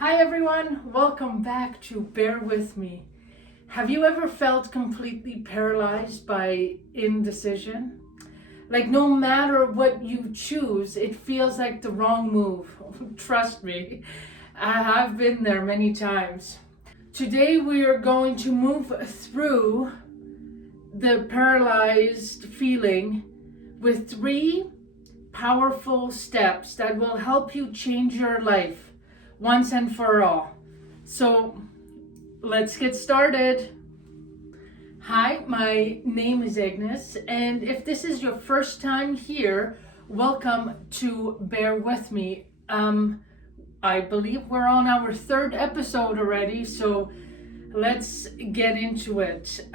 Hi everyone, welcome back to Bear With Me. Have you ever felt completely paralyzed by indecision? Like no matter what you choose, it feels like the wrong move. Trust me, I've been there many times. Today we are going to move through the paralyzed feeling with 3 powerful steps that will help you change your life once and for all. So let's get started. Hi, my name is Agnes, and if this is your first time here, welcome to Bear With Me. I believe we're on our 3rd episode already, so let's get into it.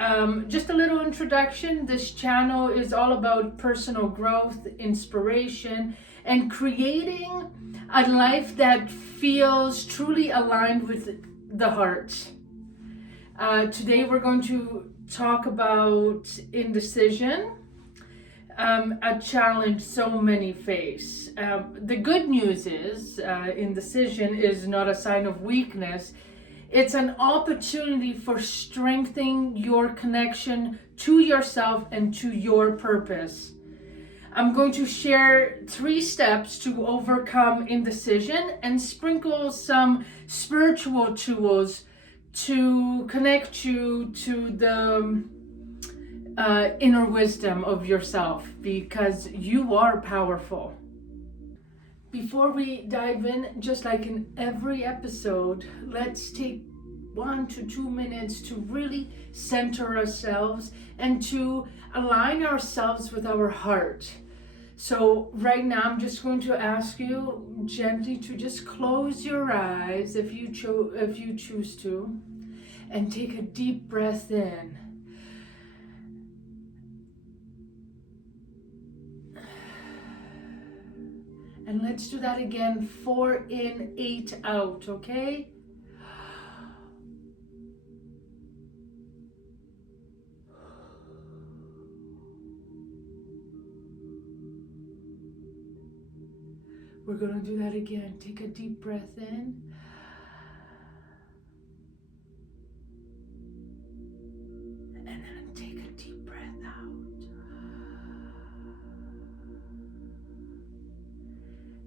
Just a little introduction. This channel is all about personal growth, inspiration, and creating a life that feels truly aligned with the heart. Today we're going to talk about indecision, a challenge so many face. The good news is indecision is not a sign of weakness. It's an opportunity for strengthening your connection to yourself and to your purpose. I'm going to share 3 steps to overcome indecision and sprinkle some spiritual tools to connect you to the inner wisdom of yourself, because you are powerful. Before we dive in, just like in every episode, let's take 1 to 2 minutes to really center ourselves and to align ourselves with our heart. So right now I'm just going to ask you gently to just close your eyes if you choose to, and take a deep breath in. And let's do that again. 4 in, 8 out, okay? We're going to do that again. Take a deep breath in. And then take a deep breath out.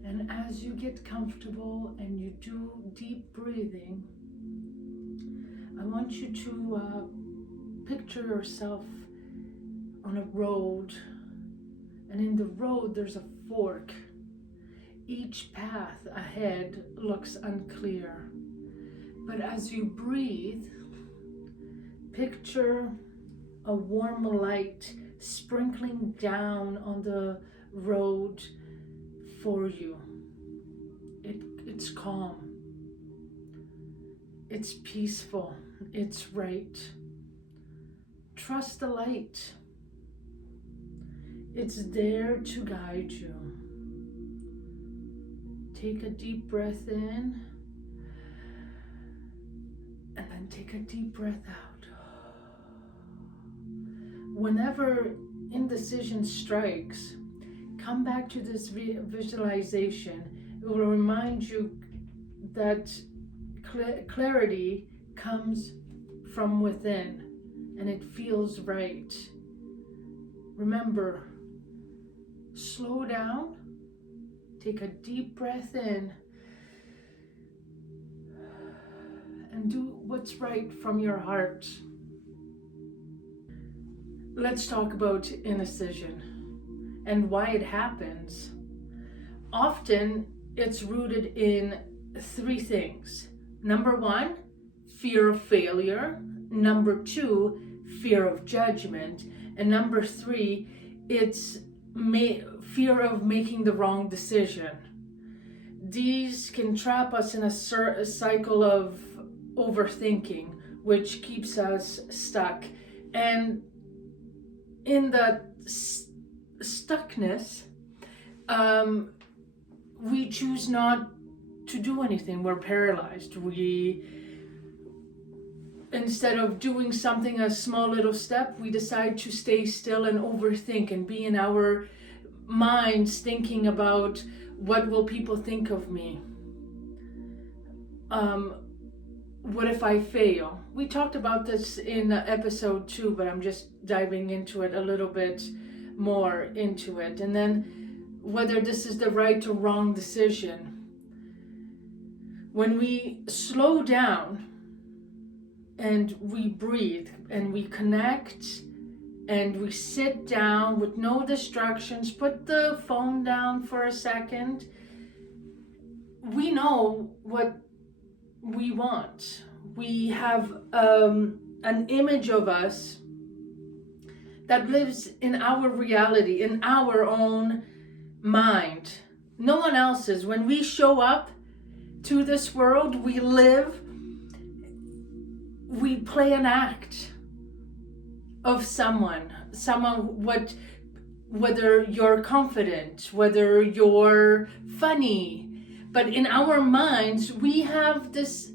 And as you get comfortable and you do deep breathing, I want you to picture yourself on a road. And in the road, there's a fork. Each path ahead looks unclear. But as you breathe, picture a warm light sprinkling down on the road for you. It's calm. It's peaceful. It's right. Trust the light. It's there to guide you. Take a deep breath in, and then take a deep breath out. Whenever indecision strikes, come back to this visualization. It will remind you that clarity comes from within, and it feels right. Remember, slow down. Take a deep breath in and do what's right from your heart. Let's talk about indecision and why it happens. Often it's rooted in 3 things. Number 1, fear of failure. Number 2, fear of judgment. And number 3, it's fear of making the wrong decision. These can trap us in a cycle of overthinking, which keeps us stuck. And in that stuckness, we choose not to do anything. We're paralyzed. Instead of doing something, a small little step, we decide to stay still and overthink and be in our minds thinking about, what will people think of me? what if I fail? We talked about this in episode 2, but I'm just diving into it a little bit more into it. And then whether this is the right or wrong decision. When we slow down and we breathe and we connect and we sit down with no distractions, put the phone down for a second, we know what we want. We have an image of us that lives in our reality, in our own mind. No one else's. When we show up to this world, we live, we play an act of someone, whether you're confident, whether you're funny, but in our minds, we have this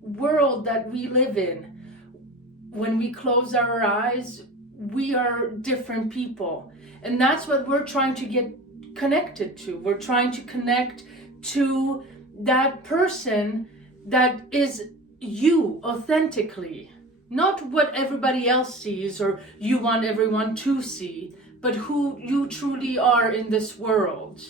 world that we live in. When we close our eyes, we are different people. And that's what we're trying to get connected to. We're trying to connect to that person that is you authentically. Not what everybody else sees or you want everyone to see, but who you truly are in this world.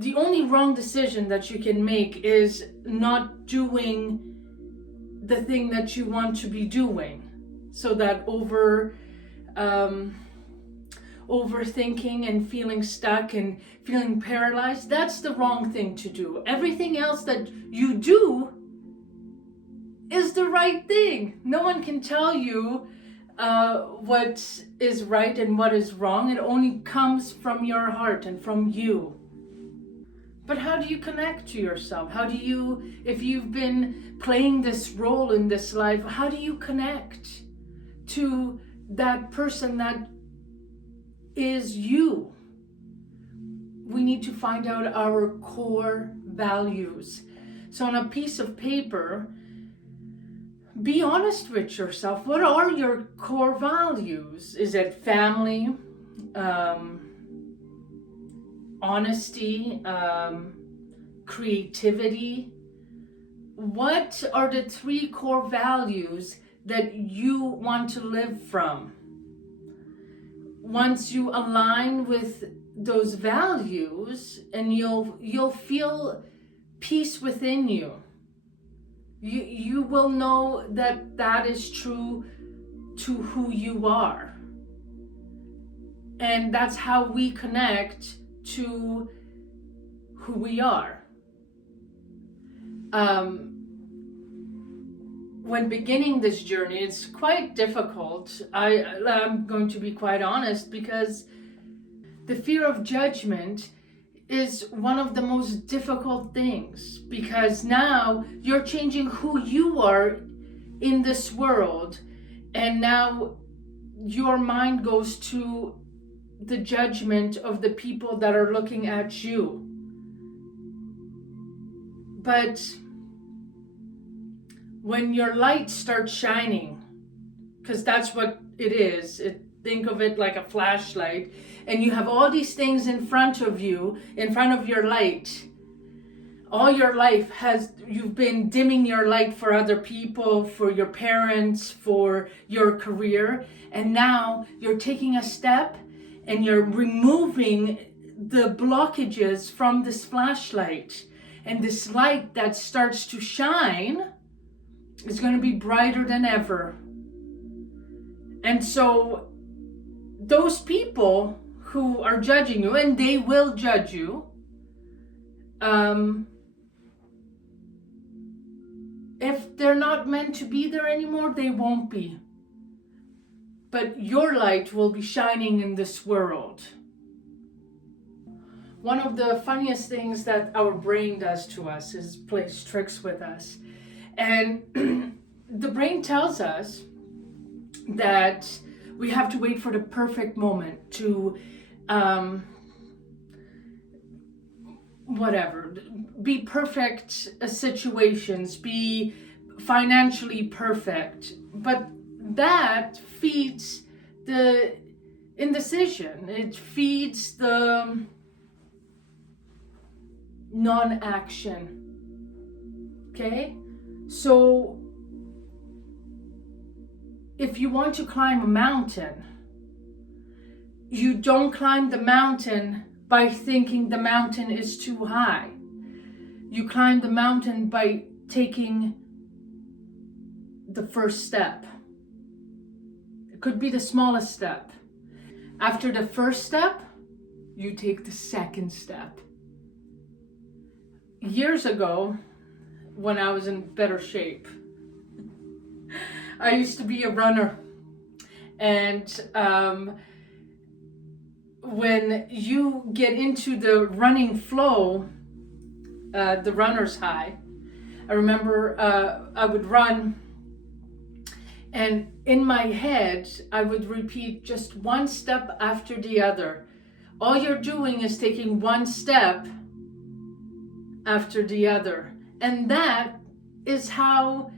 The only wrong decision that you can make is not doing the thing that you want to be doing. So that overthinking and feeling stuck and feeling paralyzed, that's the wrong thing to do. Everything else that you do is the right thing. No one can tell you what is right and what is wrong. It only comes from your heart and from you. But how do you connect to yourself? How do you, if you've been playing this role in this life, how do you connect to that person that is you? We need to find out our core values. So on a piece of paper, be honest with yourself. What are your core values? Is it family, honesty, creativity? What are the 3 core values that you want to live from? Once you align with those values, and you'll feel peace within you. You will know that that is true to who you are. And that's how we connect to who we are. When beginning this journey, it's quite difficult. I'm going to be quite honest, because the fear of judgment is one of the most difficult things, because now you're changing who you are in this world, and now your mind goes to the judgment of the people that are looking at you. But when your light starts shining, because that's what it is, think of it like a flashlight, and you have all these things in front of you, in front of your light. All your life you've been dimming your light for other people, for your parents, for your career, and now you're taking a step and you're removing the blockages from this flashlight, and this light that starts to shine is going to be brighter than ever. And so those people who are judging you, and they will judge you, if they're not meant to be there anymore, they won't be. But your light will be shining in this world. One of the funniest things that our brain does to us is plays tricks with us. And the brain tells us that we have to wait for the perfect moment to be perfect situations, be financially perfect. But that feeds the indecision. It feeds the non-action. Okay? So if you want to climb a mountain, you don't climb the mountain by thinking the mountain is too high. You climb the mountain by taking the first step. It could be the smallest step. After the first step, you take the second step. Years ago, when I was in better shape, I used to be a runner. And when you get into the running flow, the runner's high, I remember I would run, and in my head, I would repeat just one step after the other. All you're doing is taking one step after the other. And that is how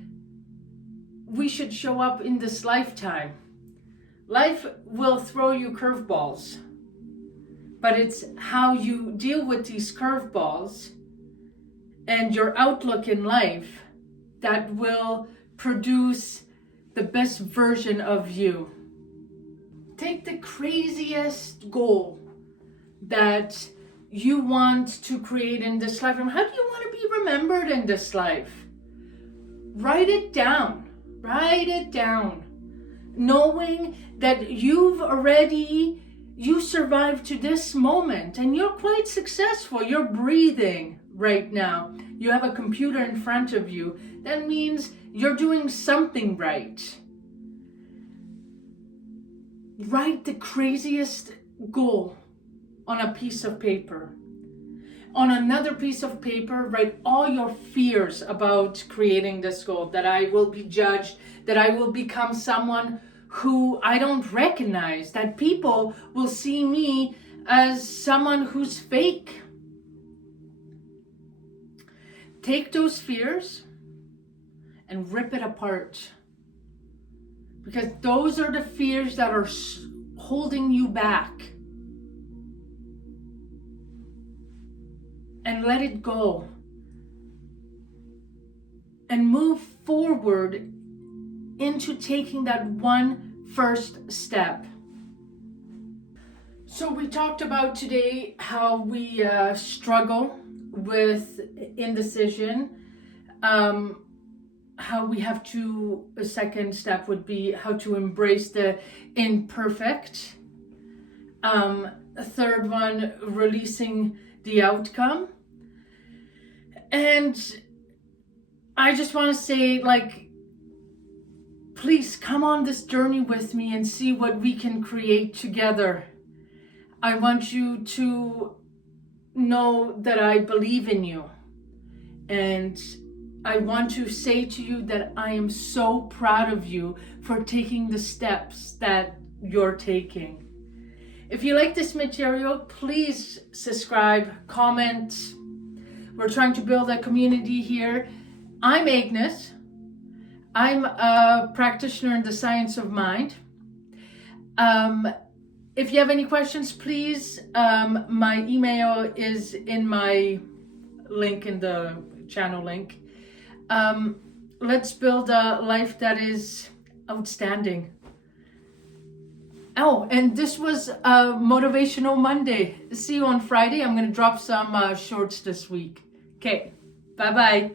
we should show up in this lifetime. Life will throw you curveballs, but it's how you deal with these curveballs and your outlook in life that will produce the best version of you. Take the craziest goal that you want to create in this life. And how do you want to be remembered in this life? Write it down. Write it down. Knowing that you survived to this moment and you're quite successful. You're breathing right now. You have a computer in front of you. That means you're doing something right. Write the craziest goal on a piece of paper. On another piece of paper, write all your fears about creating this goal. That I will be judged, that I will become someone who I don't recognize, that people will see me as someone who's fake. Take those fears and rip it apart. Because those are the fears that are holding you back. And let it go. And move forward into taking that one first step. So we talked about today how we struggle with indecision. How we have to, a second step would be how to embrace the imperfect. A third one, releasing the outcome. And I just want to say, please come on this journey with me and see what we can create together. I want you to know that I believe in you. And I want to say to you that I am so proud of you for taking the steps that you're taking. If you like this material, please subscribe, comment. We're trying to build a community here. I'm Agnes. I'm a practitioner in the science of mind. If you have any questions, please, my email is in my link in the channel link. Let's build a life that is outstanding. Oh, and this was a Motivational Monday. See you on Friday. I'm going to drop some shorts this week. Okay, bye-bye.